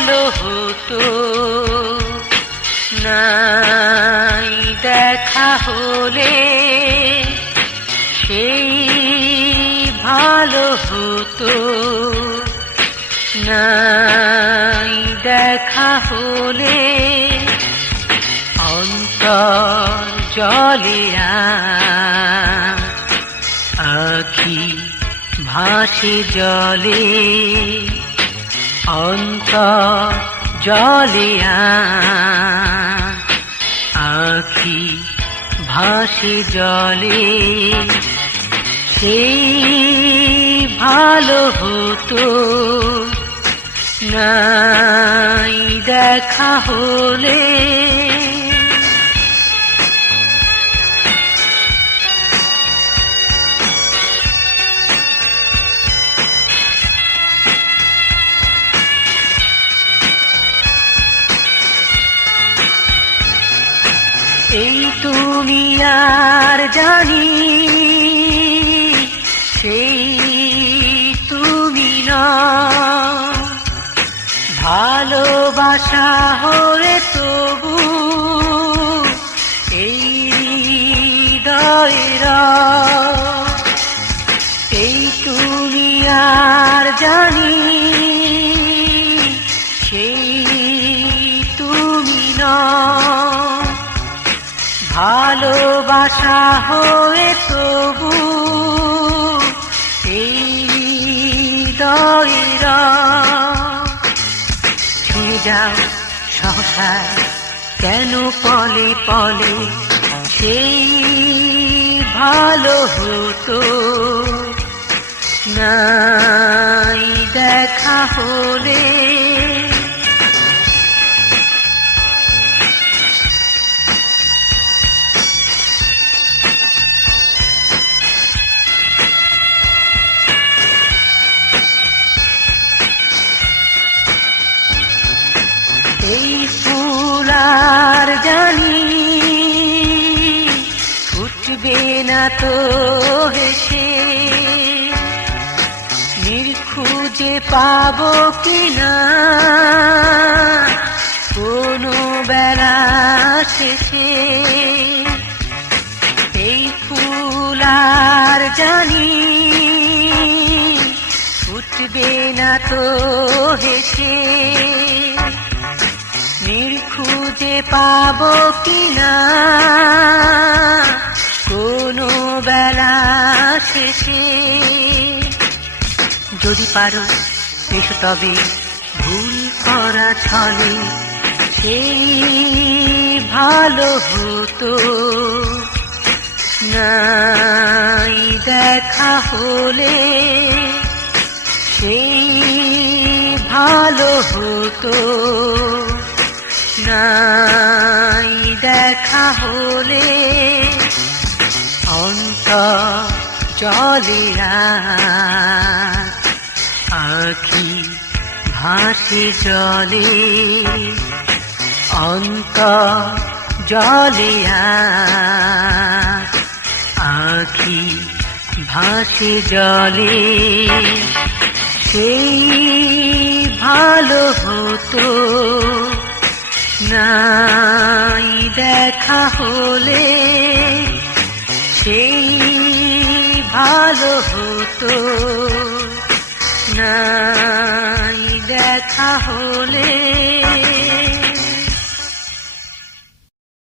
ভালো হতো, নাই দেখা হলে সেই ভালো হতো, নাই দেখা হলে অন্তর জলে আখি ভাসে জলে, অন্তর জলে আখি ভাসে জলে, সেই ভালো হতো, নাই দেখা হলে। এই তুমি আর জানি, সেই তুমি না, ভালোবাসা হলে তবু এই হৃদয়েরা, এই তুমি আর জানি, সেই তুমি না, ভালোবাসা হয়ে তবু এই হৃদয়েরা। ছুঁয়ে যাও সহসা কেন পলে পলে, সেই ভালো হতো, নাই দেখা হলে। এই ফুল আর জানি ফুটবে না তো হেসে, নির্খুঁজে পাবো কিনা কোনো বেলা শেষে। এই ফুল আর জানি ফুটবে না তো হেসে, নির্খুঁজে পাবো কিনা কোনো বেলা শেষে। যদি পারো এসো তবে ভুল করা ছলে, সেই ভালো হতো, নাই দেখা হলে সেই ভালো হতো, নাই দেখা হলে অন্তর জলে আখি ভাসে জলে, অন্তর জলে আখি ভাসে জলে, সেই ভালো হতো, নাই দেখা হলে সেই ভালো হতো, নাই দেখা হলে।